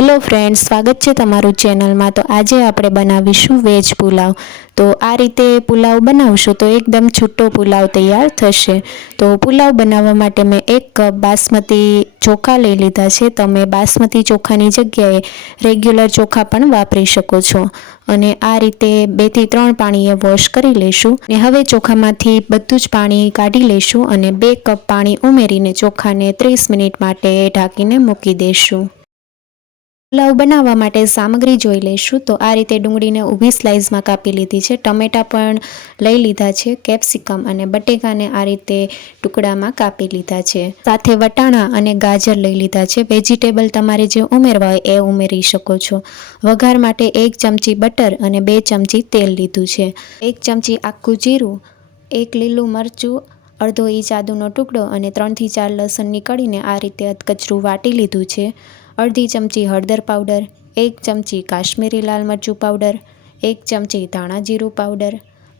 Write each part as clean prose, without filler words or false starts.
Hello friends, स्वागत है तमारू channel में। तो आज आप बनावीशुं वेज पुलाव। तो आ रीते पुलाव बनावशो तो एकदम छूटो पुलाव तैयार थशे। तो पुलाव बनावा माटे मैं 1 कप बासमती चोखा लई लीधा छे। तमे बासमती चोखानी जग्याए रेग्युलर चोखा पण वापरी शको छो। अने आ रीते 2 થી 3 पाणीए वॉश करी लेशुं। ने हवे चोखामांथी बधुं ज पाणी काढी लेशुं अने 2 कप पाणी उमेरीने चोखाने 30 मिनिट माटे ढांकीने मूकी देशुं। पुलाव बनावा माटे सामग्री जोई लईशुं। तो आ रीते डुंगळीने ऊभी स्लाइस में कापी लीधी छे। टमेटा पण लई लीधा छे। केप्सिकम अने बटेकाने आ रीते टुकड़ा में कापी लीधा छे। साथे वटाणा अने गाजर लई लीधा छे। वेजिटेबल तमारे जे उमेरवा होय ए उमेरी शको छो। वघार माटे 1 चमची बटर अने 2 चमची तेल लीधुं छे। 1 चमची आखुं जीरुं, 1 લીલું मरचुं, अर्धो इंच आदुनो टुकड़ो अने 3 થી 4 लसणनी कळीने आ रीते अधकचरू वाटी लीधुं छे। अर्धी चमची हळदर पाउडर, 1 चमची काश्मीरी लाल मरचुं पाउडर, 1 चमची धाणा जीरुं पाउडर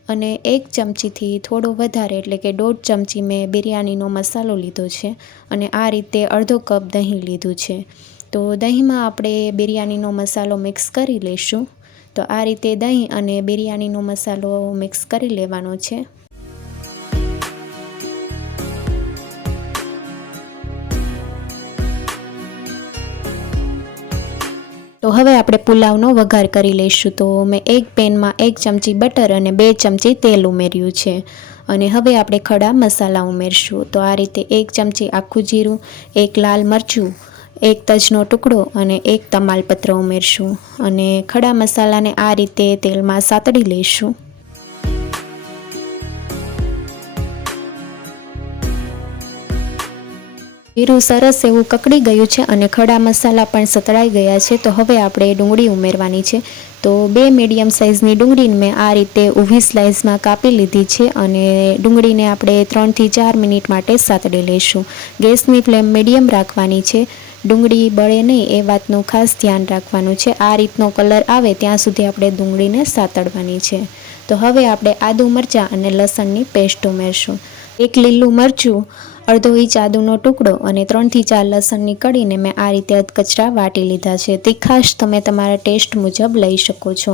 अने 1 चमचीथी थोड़ो वधारे एटले के 1.5 चमची में बिरयानीनो मसालो लीधो छे। अने आ रीते अर्धो कप दહીં लीधुं छे। तो दહીંમાં આપણે बिरयानीनो मसालो मिक्स करी लेशुं। तो आ रीते दહીં अने बिरयानीनो मसालो मिक्स करी लेवानो छे। तो हवे आपणे पुलावनो वघार करी लईशुं। तो मैं एक पेन में 1 चमची बटर अने 2 चमची तेल उमेर्युं छे। अने हवे आपणे खड़ा मसाला उमेरशुं। तो आ रीते 1 चमची आखुं जीरुं, 1 लाल मरचुं, 1 तजनो टुकड़ो अने 1 तमालपत्र उमेरशुं। अने खड़ा मसालाने आ रीते तेल में सातड़ी लईशुं। जीरुं सरस एवुं ककड़ी गयुं छे अने खड़ा मसाला पण सतळाई गया छे। तो हवे आपणे डुंगળી उमेरवानी छे। तो 2 मीडियम साइजनी डुंगळीने मैं आ रीते ऊभी स्लाइस में कापी लीधी छे अने डुंगळीने आपणे 3 થી 4 मिनिट माटे सातળી लईशुं। गैसनी फ्लेम मीडियम राखवानी छे। डुंगળી बळे नहीं ए वातनुं खास ध्यान राखवानुं छे। आ रीतनो कलर आवे त्यां सुधी आपणे डुंगळीने सातळवानी छे। तो हवे आपणे आदु मरचां अने लसणनी पेस्ट उमेरशुं। 1 લીલું मरचुं, अर्धो इंच आदुनो टुकड़ो अने 3 થી 4 लसणनी कळीने मैं आ रीते अधकचरा वाटी लीधा छे। तीखाश तमे तमारा टेस्ट मुजब लई शको छो।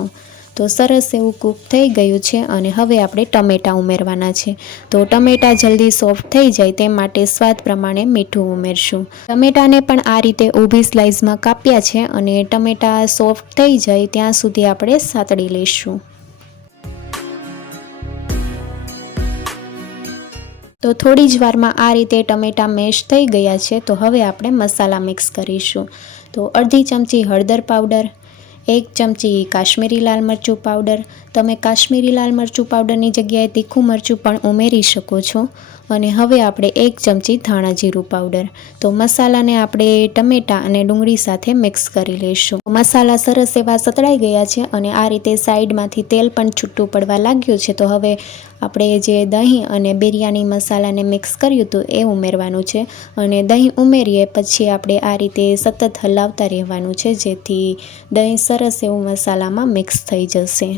तो सरस एवुं कूक थई गयुं छे अने हवे आपणे टमेटा उमेरवाना छे। तो टमेटा जल्दी सॉफ्ट थई जाय ते माटे स्वाद प्रमाणे मीठुं उमेरशुं। टमेटाने पण आ रीते ऊभी स्लाइस में काप्या छे अने टमेटा सॉफ्ट थई जाय त्यां सुधी आपणे सातળી लईशुं। तो थोड़ी ज वारमां आ रीते टमेटा मेश थई गया छे। तो हवे आपणे मसाला मिक्स करीशुं। तो अर्धी चमची हळदर पाउडर, 1 चमची काश्मीरी लाल मरचुं पाउडर। तमे काश्मीरी लाल मरचुं पाउडरनी जग्याए तीखुं मरचुं पण उमेरी शको छो। अने हवे आपणे 1 चमची धाणा जीरुं पाउडर। तो मसालाने आपणे टमेटा अने डुंगળી साथे मिक्स करी लईशुं। मसाला सरस एवा सतळाई गया छे अने आ रीते साइडमांथी तेल पण छूटुं पड़वा लाग्युं छे। तो हवे आपणे जे दહીં अने बिरयानी मसालाने मिक्स कर्युं हतुं ए उमेरवानुं छे। अने दહીં उमेरीए पछी आपणे आ रीते सतत हलावता रहेवानुं छे जेथी दહીં सरस एवुं मसालामां मिक्स थई जशे।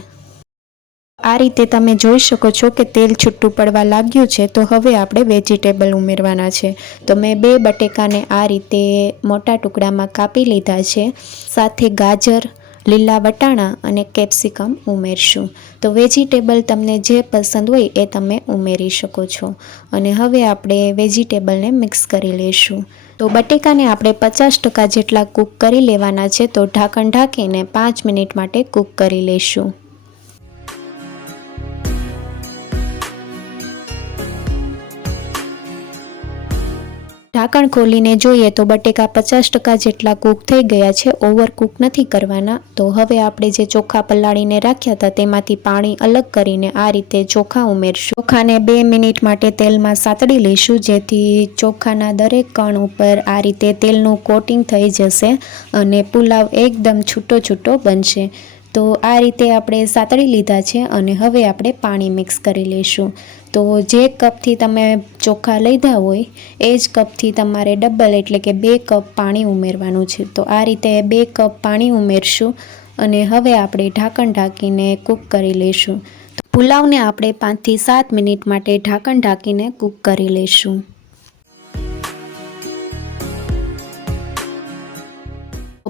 आ रीते तमे जोई शको छो कि तेल छूटुं पड़वा लाग्युं छे। तो हवे आपणे वेजिटेबल उमेरवाना छे। तो मैं 2 बटेकाने आ रीते मोटा टुकड़ामां कापी लीधा छे। साथे गाजर, લીલા વટાણા અને કેપ્સિકમ ઉમેરશું। તો વેજીટેબલ તમને જે પસંદ હોય એ તમે ઉમેરી શકો છો। અને હવે આપણે વેજીટેબલને મિક્સ કરી લઈશું। તો બટેકાને આપણે 50% જેટલા કૂક કરી લેવાના છે। તો ઢાંકણ ઢાંકીને 5 મિનિટ માટે કૂક કરી લઈશું। ઢાંકણ ખોલીને જોઈએ તો બટેકા 50% જેટલા કૂક થઈ ગયા છે। ઓવર કૂક નથી કરવાના। તો હવે આપણે જે ચોખા પલાળીને રાખ્યા હતા તેમાંથી પાણી અલગ કરીને આ રીતે ચોખા ઉમેરશું। ચોખાને 2 મિનિટ માટે તેલમાં સાતળી લઈશું જેથી ચોખાના દરેક કણ ઉપર આ રીતે તેલનું કોટિંગ થઈ જશે અને પુલાવ એકદમ છૂટો છૂટો બનશે। તો આ રીતે આપણે સાતળી લીધા છે અને હવે આપણે પાણી મિક્સ કરી લઈશું। તો જે કપથી તમે ચોખા લીધા હોય એ જ કપથી તમારે ડબલ એટલે કે 2 કપ પાણી ઉમેરવાનું છે। તો આ રીતે 2 કપ પાણી ઉમેરશું અને હવે આપણે ઢાંકણ ઢાંકીને કૂક કરી લઈશું। તો પુલાવને આપણે 5 થી 7 મિનિટ માટે ઢાંકણ ઢાંકીને કૂક કરી લઈશું।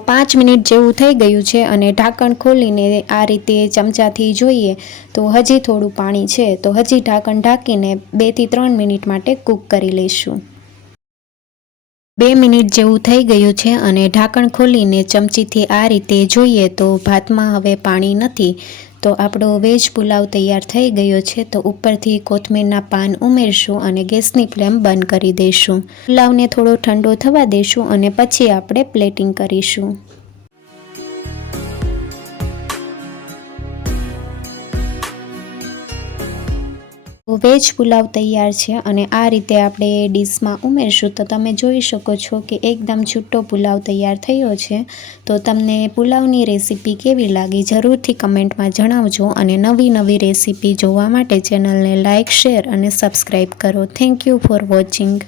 5 મિનિટ જેવું થઈ ગયું છે અને ઢાંકણ ખોલીને આ રીતે ચમચાથી જોઈએ તો હજી થોડું પાણી છે, તો હજી ઢાંકણ ઢાંકીને 2 થી 3 મિનિટ માટે કૂક કરી લઈશું। 2 મિનિટ જેવું થઈ ગયું છે અને ઢાંકણ ખોલીને ચમચીથી આ રીતે જોઈએ તો ભાતમાં હવે પાણી નથી। તો આપણો વેજ પુલાવ તૈયાર થઈ ગયો છે। તો ઉપરથી કોથમીરના પાન ઉમેરશું અને ગેસની ફ્લેમ બંધ કરી દઈશું। પુલાવને થોડો ઠંડો થવા દઈશું અને પછી આપણે પ્લેટિંગ કરીશું। વેજ પુલાવ તૈયાર છે અને આ રીતે આપણે ડીશમાં ઉમેરશું તો તમે જોઈ શકો છો કે એકદમ છૂટો પુલાવ તૈયાર થયો છે। તો તમને પુલાવની રેસીપી કેવી લાગી જરૂરથી કમેન્ટમાં જણાવજો અને નવી રેસીપી જોવા માટે ચેનલને લાઇક, શેર અને સબસ્ક્રાઈબ કરો। Thank you for watching.